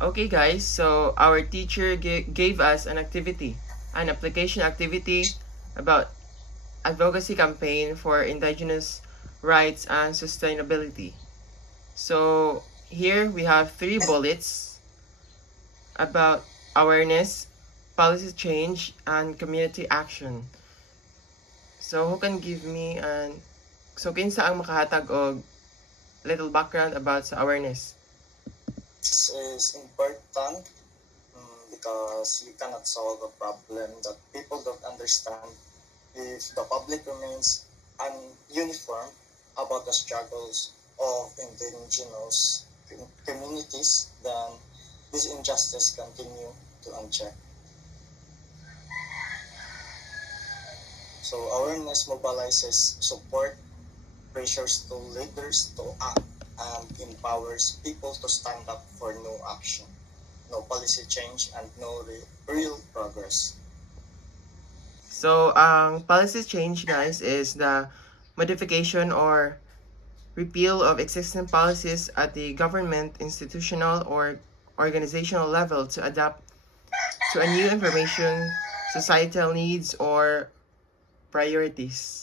Okay guys, so our teacher gave us an activity, an application activity about advocacy campaign for Indigenous rights and sustainability. So here we have 3 bullets about awareness, policy change, and community action. So who can give me kinsa ang makahatag og little background about sa awareness? This is important because we cannot solve a problem that people don't understand if the public remains ununiform about the struggles of indigenous communities, then this injustice continue to unchecked. So awareness mobilizes support, pressures to leaders to act, and empowers people to stand up for no action, no policy change, and no real progress. So ang policy change guys is the modification or repeal of existing policies at the government, institutional, or organizational level to adapt to a new information, societal needs, or priorities.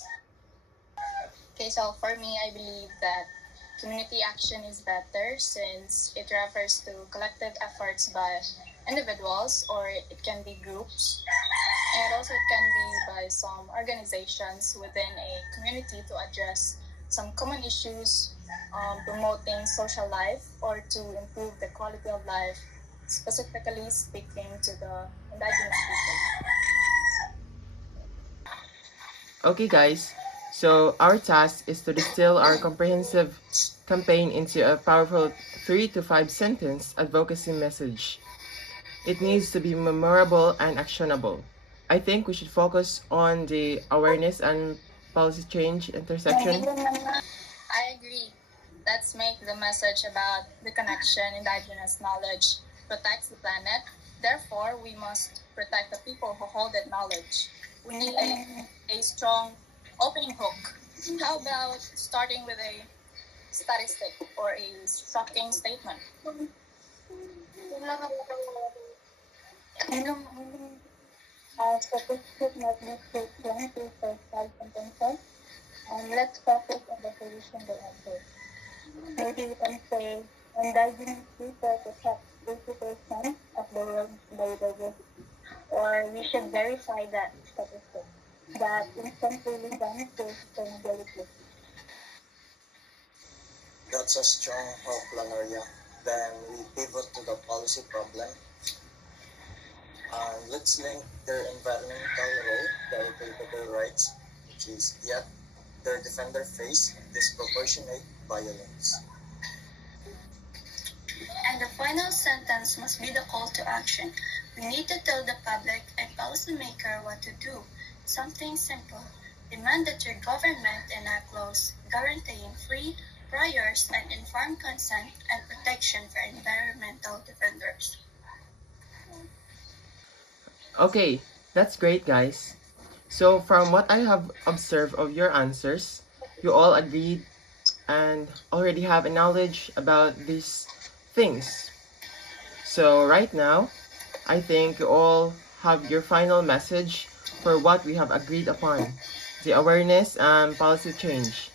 Okay, so for me, I believe that community action is better since it refers to collective efforts by individuals, or it can be groups, and also it can be by some organizations within a community to address some common issues, promoting social life or to improve the quality of life, specifically speaking to the indigenous people. Okay guys, so our task is to distill our comprehensive campaign into a powerful 3 to 5 sentence advocacy message. It needs to be memorable and actionable. I think we should focus on the awareness and policy change intersection. I agree. Let's make the message about the connection indigenous knowledge protects the planet. Therefore, we must protect the people who hold that knowledge. We need a strong opening hook. How about starting with a statistic or a shocking statement? Statistics not be too plenty for 5 sentences. Let's focus on the solution they offer. Maybe we can say indigenous people protect 80% of the world's biodiversity. Or we should verify that statistic that instantly done to sustainability. That's a strong hope, Lanoria. Then we pivot to the policy problem. Let's link their environmental role, their their rights, which is yet their defender face disproportionate violence. And the final sentence must be the call to action. We need to tell the public and policymaker what to do. Something simple. Demand that your government enact laws guaranteeing free, prior, and informed consent and protection for environmental defenders. Okay, that's great guys. So from what I have observed of your answers, you all agreed and already have a knowledge about these things. So right now, I think you all have your final message for what we have agreed upon, the awareness and policy change.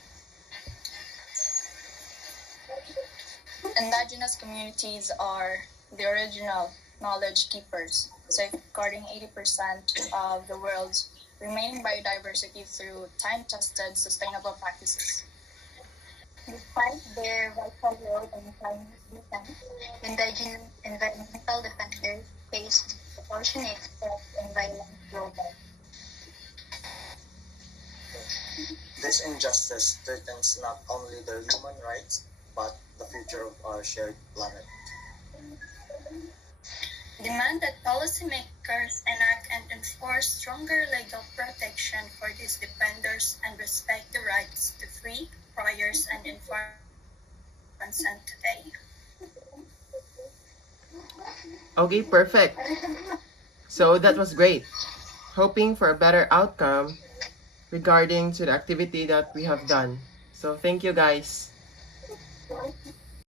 Indigenous communities are the original knowledge keepers, safeguarding 80% of the world's remaining biodiversity through time-tested sustainable practices. Despite their vital role in climate defense, indigenous environmental defenders face disproportionate threats and violence worldwide. This injustice threatens not only their human rights, but the future of our shared planet. Demand that policymakers enact and enforce stronger legal protection for these defenders and respect the rights to free, prior, and informed consent today. Okay, perfect. So that was great. Hoping for a better outcome regarding to the activity that we have done. So thank you guys.